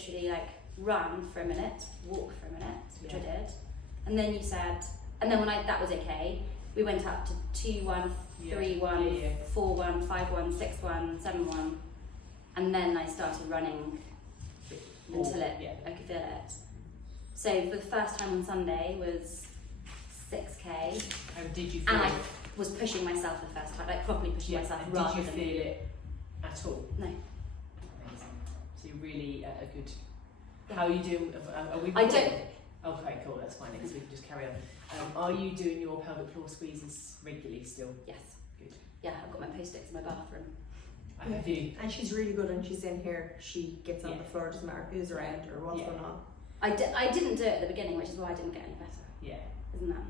literally like run for a minute, walk for a minute, which I did. And then you said, and then when that was okay, we went up to 2-1, 3-1, 4-1, 5-1, 6-1, 7-1. And then I started running until I could feel it. So for the first time on Sunday was 6k. And did you feel and I was pushing myself the first time, like properly pushing myself. And did you feel it at all? No. Amazing. So you're really at a good... How are you doing? Are we I don't. Okay, cool, that's fine, because we can just carry on. Are you doing your pelvic floor squeezes regularly still? Yes. Good. Yeah, I've got my post-its in my bathroom. Have you? And she's really good when she's in here. She gets on the floor, doesn't matter who's around or what's going on. I didn't do it at the beginning, which is why I didn't get any better. Yeah. Isn't that?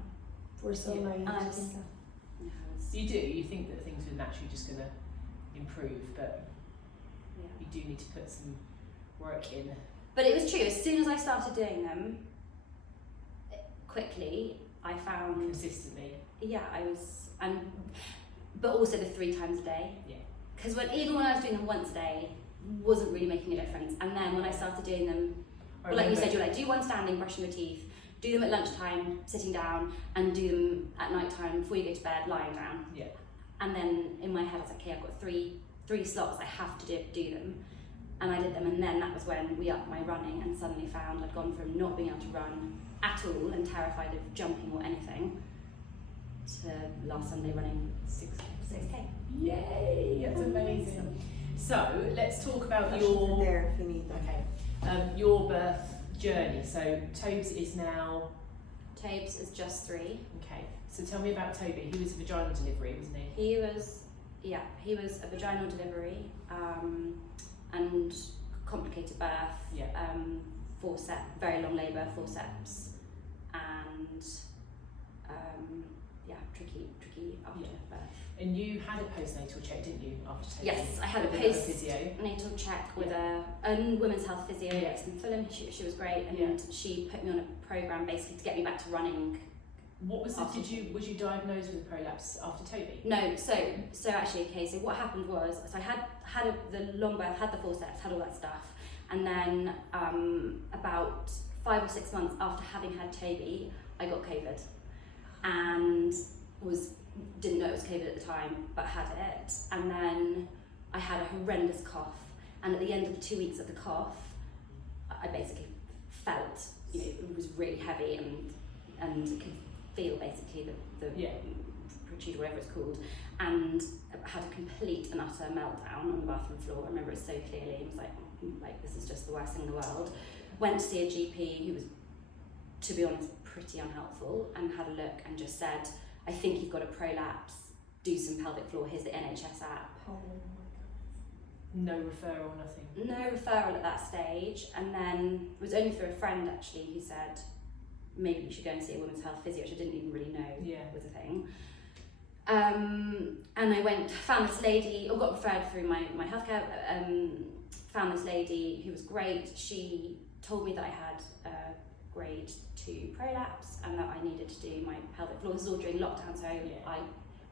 We're so naive to think that. You do. You think that things are naturally just going to improve, but you do need to put some work in. But it was true. As soon as I started doing them, quickly, I found consistently. Yeah, I was, but also the 3 times a day. Yeah. Because even when I was doing them once a day, wasn't really making a difference. And then when I started doing them, well, like you said, you're like, do one standing, brushing your teeth, do them at lunchtime, sitting down, and do them at night time before you go to bed, lying down. Yeah. And then in my head, I was like, okay, I've got three slots, I have to do them. And I did them, and then that was when we upped my running and suddenly found I'd gone from not being able to run at all and terrified of jumping or anything to last Sunday running 6k. Yay, that's amazing. So let's talk about your there if you need them. Okay, your birth journey. So Tobes is now. Tobes is just 3. Okay, so tell me about Toby. He was a vaginal delivery, wasn't he? He was a vaginal delivery and complicated birth. Yeah. Forceps, very long labour, forceps, and tricky after birth. And you had a postnatal check, didn't you, after Toby? Yes, I had a postnatal check with a women's health physio based in Fulham. She was great, and she put me on a programme basically to get me back to running. What was it? Was you diagnosed with prolapse after Toby? No, so actually, okay, so what happened was, so I had the long birth, had the forceps, had all that stuff, and then about 5 or 6 months after having had Toby, I got COVID, and didn't know it was COVID at the time, but had it, and then I had a horrendous cough, and at the end of the 2 weeks of the cough, I basically felt, it was really heavy and could feel basically the protrude, whatever it's called, and had a complete and utter meltdown on the bathroom floor. I remember it so clearly. It was like this is just the worst thing in the world. Went to see a GP who was, to be honest, pretty unhelpful, and had a look and just said, I think you've got a prolapse, do some pelvic floor, here's the NHS app. Oh my God. No referral, nothing? No referral at that stage, and then it was only through a friend actually who said, maybe you should go and see a women's health physio, which I didn't even really know was a thing. And I found this lady, or got referred through my healthcare, found this lady who was great. She told me that I had a grade 2 prolapse and that I needed to do my pelvic floor. This was all during lockdown, so I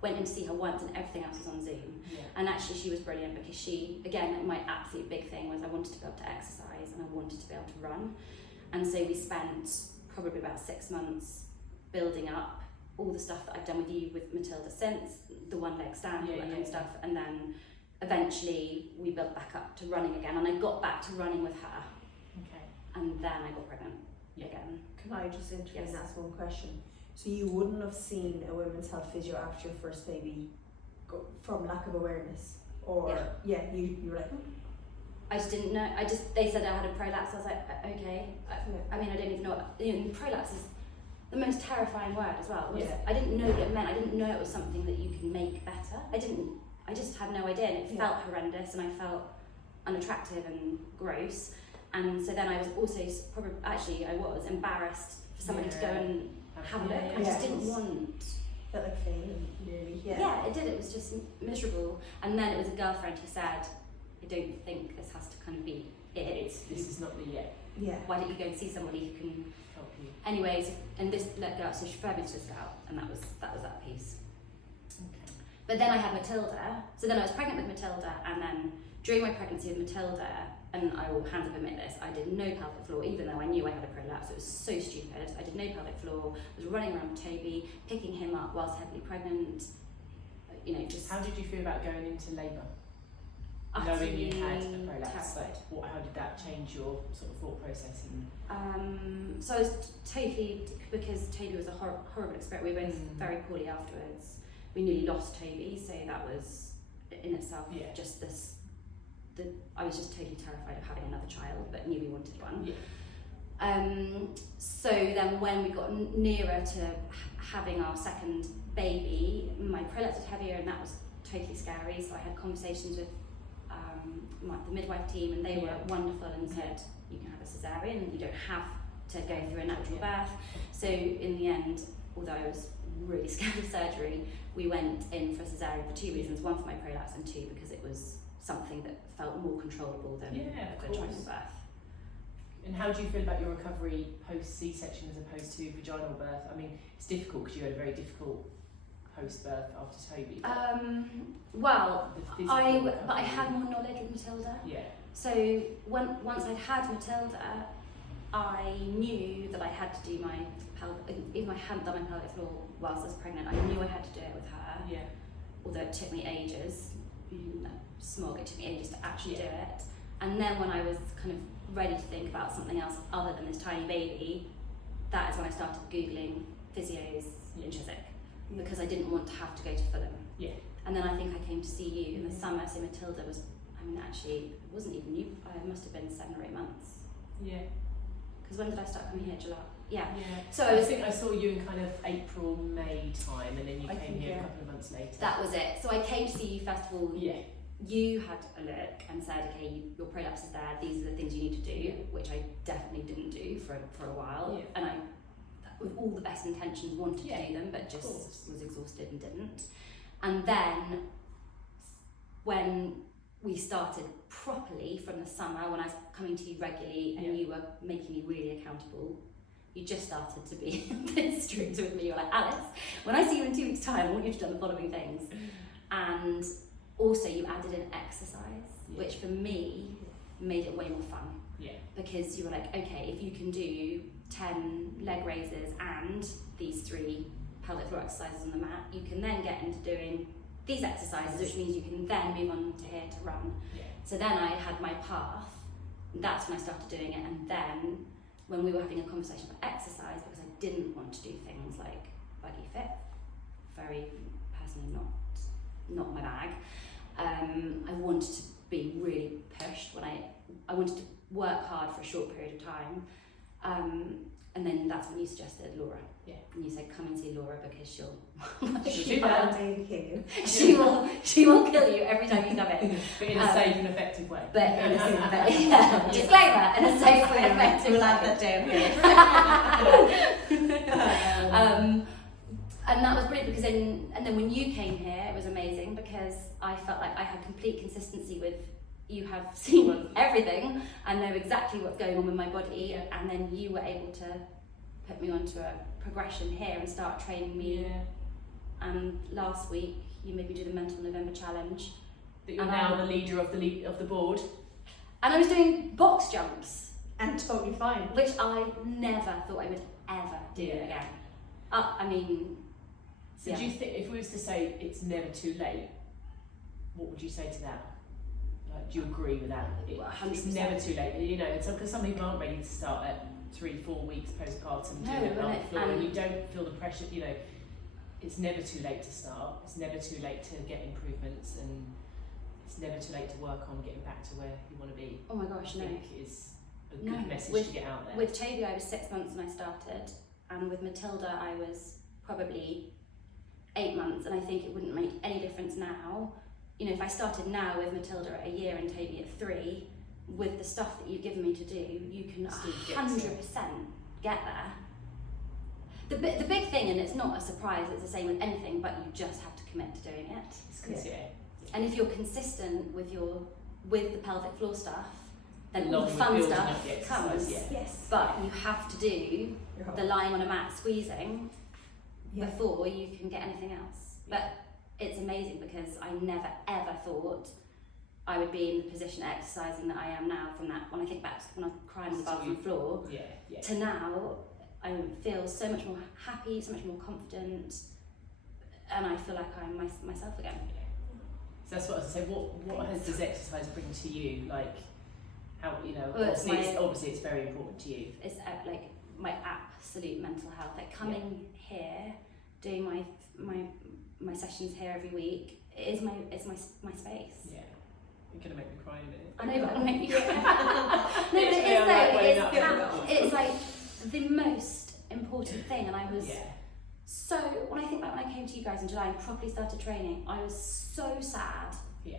went in to see her once and everything else was on Zoom. And actually she was brilliant because she, again, my absolute big thing was I wanted to be able to exercise and I wanted to be able to run. And so we spent probably about 6 months building up all the stuff that I've done with you with Matilda since, the one leg stand, all that kind of stuff, and then eventually we built back up to running again, and I got back to running with her. Okay. And then I got pregnant again. Can I just intervene and ask one question? So you wouldn't have seen a women's health physio after your first baby from lack of awareness? Or you were like, I just didn't know. They said I had a prolapse. I was like, okay. I mean, I don't even know what, prolapse is the most terrifying word as well. I didn't know what it meant. I didn't know it was something that you can make better. I just had no idea, and it felt horrendous, and I felt unattractive and gross. And so then I was also I was embarrassed for somebody to go and have a look. I just didn't want. Felt like failing, really. Yeah, it did. It was just miserable. And then it was a girlfriend who said, I don't think this has to kind of be it. This is not the yet. Yeah. Why don't you go and see somebody who can help you? Anyways, and this let go, so she referred me to this girl, and that was that piece. Okay. But then I had Matilda, so then I was pregnant with Matilda, and then during my pregnancy with Matilda, and I will hands up admit this, I did no pelvic floor, even though I knew I had a prolapse. It was so stupid. I did no pelvic floor. I was running around with Toby, picking him up whilst heavily pregnant. You know, just. How did you feel about going into labour? Knowing you had a prolapse, how did that change your sort of thought process? So I was totally, because Toby was a horrible experience. We were both very poorly afterwards. We nearly lost Toby, so that was in itself just this. I was just totally terrified of having another child, but knew we wanted one. Yeah. So then when we got nearer to having our second baby, my prolapse was heavier, and that was totally scary. So I had conversations with the midwife team, and they were wonderful and said you can have a cesarean, you don't have to go through a natural birth. So in the end, although I was really scared of surgery, we went in for a cesarean for two reasons: one, for my prolapse, and two, because it was something that felt more controllable than the vaginal birth. And how do you feel about your recovery post C-section as opposed to vaginal birth? I mean, it's difficult because you had a very difficult post-birth after Toby. I had more knowledge with Matilda. Yeah. So once I'd had Matilda, I knew that I had to do my pelvic. Even though I hadn't done my pelvic floor whilst I was pregnant, I knew I had to do it with her. Yeah. Although it took me ages. Smog, it took me ages to actually do it. And then when I was kind of ready to think about something else other than this tiny baby, that is when I started Googling physios intrinsic, because I didn't want to have to go to Fulham. Yeah. And then I think I came to see you in the summer, so Matilda was, actually, it wasn't even you, it must have been 7 or 8 months. Yeah. Because when did I start coming here? July? Yeah. So I think I saw you in kind of April, May time, and then you came here a couple of months later. That was it. So I came to see you first of all. Yeah. You had a look and said, okay, your prolapse is there, these are the things you need to do, which I definitely didn't do for a while. Yeah. And I, with all the best intentions, wanted to do them, but just was exhausted and didn't. And then when we started properly from the summer, when I was coming to you regularly and you were making me really accountable, you just started to be a bit strict with me. You were like, Alice, when I see you in 2 weeks' time, I want you to do the following things. And also you added in exercise, which for me made it way more fun. Yeah. Because you were like, okay, if you can do 10 leg raises and these 3 pelvic floor exercises on the mat, you can then get into doing these exercises, which means you can then move on to here to run. Yeah. So then I had my path, that's when I started doing it. And then when we were having a conversation about exercise, because I didn't want to do things like buggy fit, very personally not my bag. I wanted to be really pushed when I wanted to work hard for a short period of time. And then that's when you suggested Laura. Yeah. And you said, come and see Laura because she'll she will kill you every time you come in. But in a safe and effective way. But in a safe, disclaimer, in a safe and effective way. We'll add that down here. And that was brilliant because and then when you came here, it was amazing because I felt like I had complete consistency with, you have seen everything and know exactly what's going on with my body, and then you were able to put me onto a progression here and start training me. Yeah. And last week you made me do the Mental November Challenge. That you're now the leader of the board. And I was doing box jumps. And totally fine. Which I never thought I would ever do again. So do you think, if we was to say it's never too late, what would you say to that? Like, do you agree with that? It's never too late, you know, because some people aren't ready to start at 3-4 weeks postpartum doing the pelvic floor, and you don't feel the pressure, you know, it's never too late to start, it's never too late to get improvements, and it's never too late to work on getting back to where you want to be. Oh my gosh, I think is a good message to get out there. With Toby I was 6 months when I started, and with Matilda I was probably 8 months, and I think it wouldn't make any difference now. You know, if I started now with Matilda at 1 year and Toby at 3, with the stuff that you've given me to do, you can 100% get there. The big thing, and it's not a surprise, it's the same with anything, but you just have to commit to doing it. And if you're consistent with the pelvic floor stuff, then all the fun stuff comes. Yes. But you have to do the lying on a mat squeezing before you can get anything else. But it's amazing because I never ever thought I would be in the position of exercising that I am now from that, when I think back to when I was crying on the bathroom floor, to now, I feel so much more happy, so much more confident, and I feel like I'm myself again. So that's what I was going to say. What does exercise bring to you? Like, how, you know, Well, obviously it's very important to you. It's like my absolute mental health. Like coming here, doing my sessions here every week, it's my space. Yeah. You're going to make me cry in a minute. I know, but it'll make me cry. No, but it is it's like the most important thing, and I was so, when I think back when I came to you guys in July and properly started training, I was so sad. Yeah.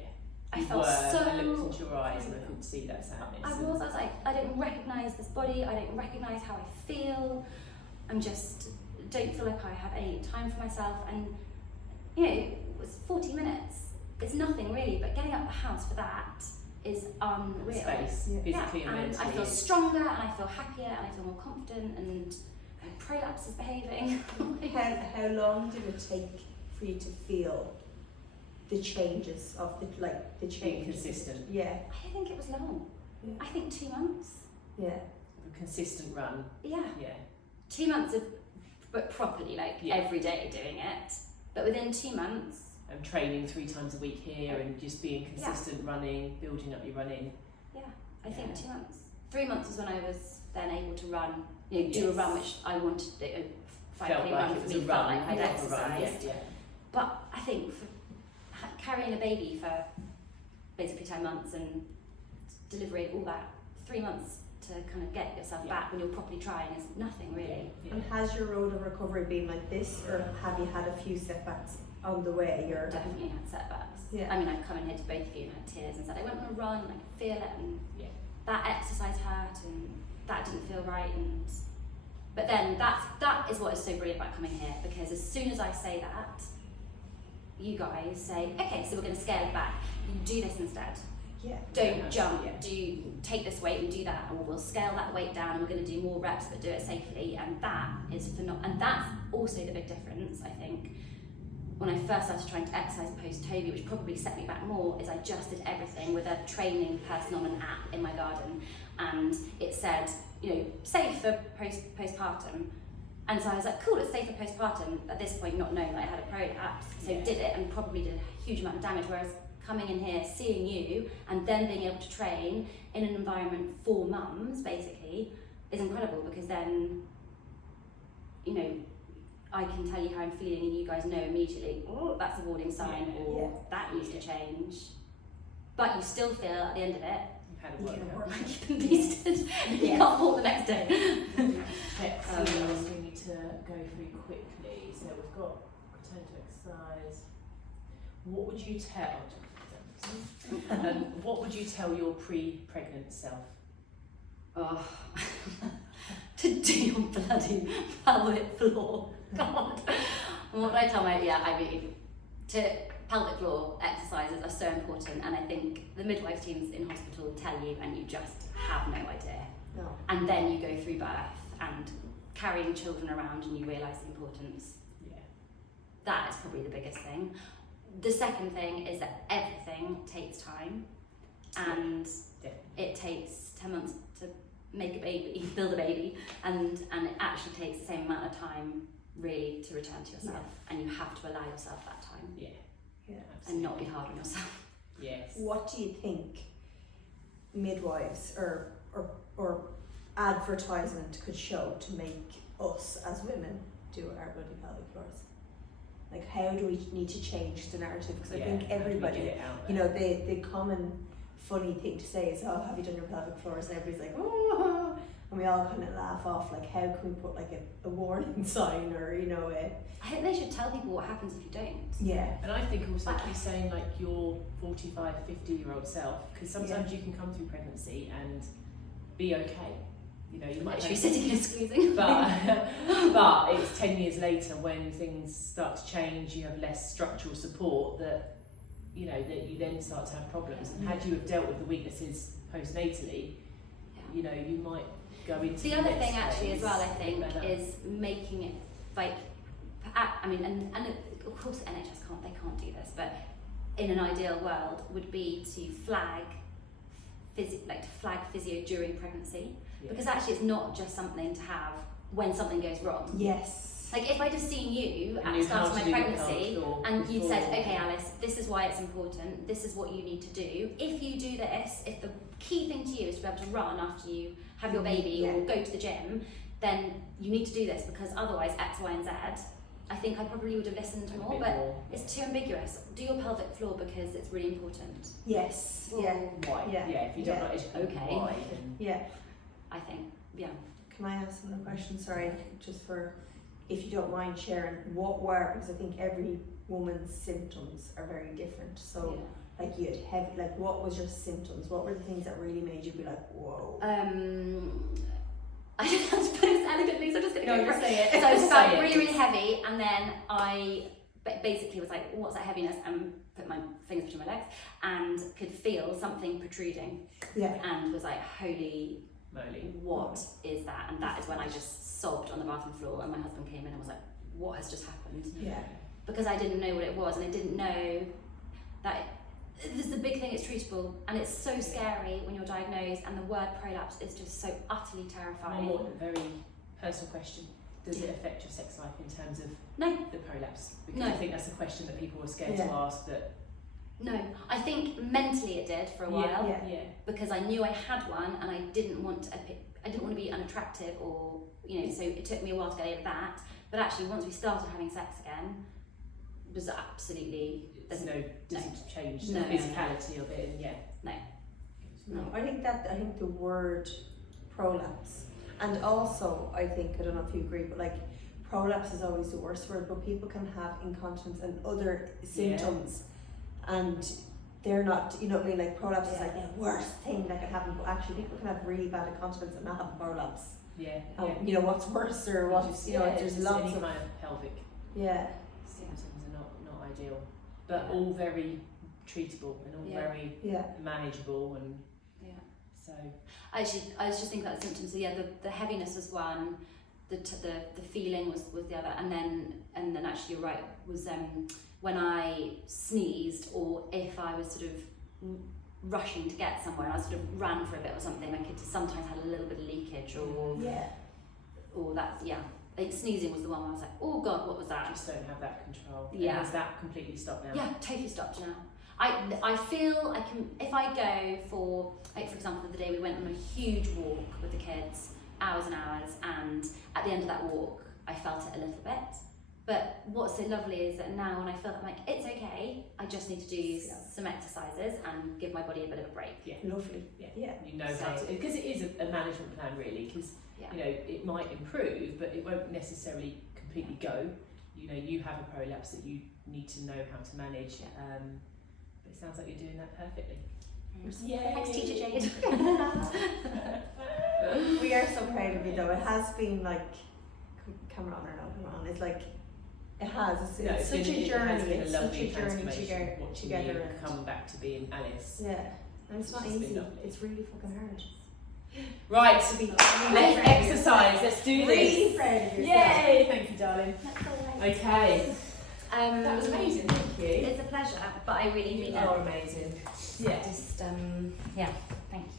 I felt so... I looked into your eyes and I couldn't see that sadness. I was like, I don't recognise this body, I don't recognise how I feel, I'm just, don't feel like I have any time for myself, and you know, it was 40 minutes, it's nothing really, but getting out of the house for that is unreal. Space, physically and mentally. I feel stronger, and I feel happier, and I feel more confident, and Prolapse is behaving. How long did it take for you to feel the changes of the change? Being consistent. Yeah. I don't think it was long. Yeah. I think 2 months. Yeah. A consistent run. Yeah. Yeah. 2 months of, but properly, like every day doing it. But within 2 months. And training 3 times a week here and just being consistent running, building up your running. Yeah, I think 2 months. 3 months was when I was then able to run, you know, do a run which I wanted to do. Felt like it was a run, like I'd not exercised. Yeah. But I think for carrying a baby for basically 10 months and delivering all that, 3 months to kind of get yourself back when you're properly trying is nothing really. Yeah. And has your road of recovery been like this, or have you had a few setbacks on the way? You're definitely had setbacks. Yeah. I mean, I'd come in here to both of you and had tears and said I went on a run and I could feel it, and that exercise hurt and that didn't feel right, and but then that is what is so brilliant about coming here, because as soon as I say that, you guys say, okay, so we're going to scale it back. You do this instead. Yeah. Don't jump. Do take this weight and do that, and we'll scale that weight down, and we're going to do more reps, but do it safely. And that is and that's also the big difference, I think. When I first started trying to exercise post Toby, which probably set me back more, is I just did everything with a training person on an app in my garden, and it said, you know, safe for postpartum. And so I was like, cool, it's safe for postpartum. At this point, not knowing that I had a prolapse, so did it and probably did a huge amount of damage. Whereas coming in here, seeing you, and then being able to train in an environment for mums, basically, is incredible, because then, you know, I can tell you how I'm feeling and you guys know immediately, oh, that's a warning sign, or that needs to change. But you still feel at the end of it, You've had a workout. like you've been beasted. You can't walk the next day. Let's see what else we need to go through quickly. So we've got return to exercise. What would you tell? What would you tell your pre-pregnant self? Oh, to do your bloody pelvic floor. God. And what would I tell my, I mean, to pelvic floor exercises are so important, and I think the midwife teams in hospital tell you and you just have no idea. No. And then you go through birth and carrying children around and you realise the importance. Yeah. That is probably the biggest thing. The second thing is that everything takes time, and it takes 10 months to make a baby, build a baby, and it actually takes the same amount of time really to return to yourself, and you have to allow yourself that time. Yeah. And not be hard on yourself. Yes. What do you think midwives or advertisement could show to make us as women do our bloody pelvic floors? Like, how do we need to change the narrative? Because I think everybody, you know, the common funny thing to say is, oh, have you done your pelvic floors? And everybody's like, oh, and we all kind of laugh off, like, how can we put like a warning sign, or, you know, I think they should tell people what happens if you don't. Yeah. And I think also keep saying like your 45, 50-year-old self, because sometimes you can come through pregnancy and be okay. You know, you might be sitting here squeezing. But it's 10 years later when things start to change, you have less structural support, that, you know, that you then start to have problems. And had you have dealt with the weaknesses postnatally, you know, you might go into the other thing actually as well, I think, is making it like, I mean, and of course NHS can't do this, but in an ideal world would be to flag physio during pregnancy, because actually it's not just something to have when something goes wrong. Yes. Like if I'd have seen you at the start of my pregnancy and you'd said, okay Alice, this is why it's important, this is what you need to do. If you do this, if the key thing to you is to be able to run after you have your baby or go to the gym, then you need to do this, because otherwise X, Y and Z, I think I probably would have listened more, but it's too ambiguous. Do your pelvic floor because it's really important. Yes. Well, Yeah. Why? Yeah. If you don't know why, then Yeah. I think, Can I ask another question? Sorry, just for, if you don't mind sharing, what were, because I think every woman's symptoms are very different. So, like you had heavy, like what was your symptoms? What were the things that really made you be like, whoa? I don't have to put it elegantly, so I'm just going to go for it. Say it. So I just felt really, really heavy, and then I basically was like, what's that heaviness? And put my fingers between my legs and could feel something protruding. Yeah. And was like, holy moly, what is that? And that is when I just sobbed on the bathroom floor, and my husband came in and was like, what has just happened? Yeah. Because I didn't know what it was, and I didn't know that this is the big thing, it's treatable, and it's so scary when you're diagnosed, and the word prolapse is just so utterly terrifying. One more very personal question. Does it affect your sex life in terms of No. the prolapse? Because No. I think that's a question that people are scared to ask. That No, I think mentally it did for a while, because I knew I had one, and I didn't want to be unattractive, or so it took me a while to get over that. But actually, once we started having sex again, it was absolutely doesn't change No. the physicality of it, and No, I think the word prolapse, and also I think, I don't know if you agree, but like prolapse is always the worst word, but people can have incontinence and other symptoms, and they're not, you know what I mean, like prolapse is like the worst thing that can happen, but actually people can have really bad incontinence and not have a prolapse. You know, what's worse, or what's, there's lots any of kind of pelvic symptoms are not ideal, but all very treatable and all very manageable, and so I was just thinking about the symptoms. So the heaviness was one, the feeling was the other, and then actually you're right, was when I sneezed, or if I was sort of rushing to get somewhere and I sort of ran for a bit or something, I could sometimes had a little bit of leakage, or that I think sneezing was the one where I was like, oh god, what was that? You just don't have that control. Yeah. And has that completely stopped now? Yeah, totally stopped now. I feel I can, if I go for, like for example, the other day we went on a huge walk with the kids, hours and hours, and at the end of that walk I felt it a little bit. But what's so lovely is that now when I feel that, I'm like, it's okay, I just need to do some exercises and give my body a bit of a break. Yeah. Lovely. Yeah. You know how to, because it is a management plan really, because it might improve, but it won't necessarily completely go. You have a prolapse that you need to know how to manage. But it sounds like you're doing that perfectly. Yay. Thanks, Teacher Jade. We are so proud of you though. It has been like, camera on or no camera on, it's like, it has, it's such a journey, it's such a journey together. And come back to being Alice. Yeah, and it's not easy, it's really fucking hard. Right, Really let's exercise, let's do this. Really proud of yourself. Yay, thank you darling. Okay. That was amazing, thank you. It's a pleasure, but I really mean it. You are amazing. Yeah. Just, thank you.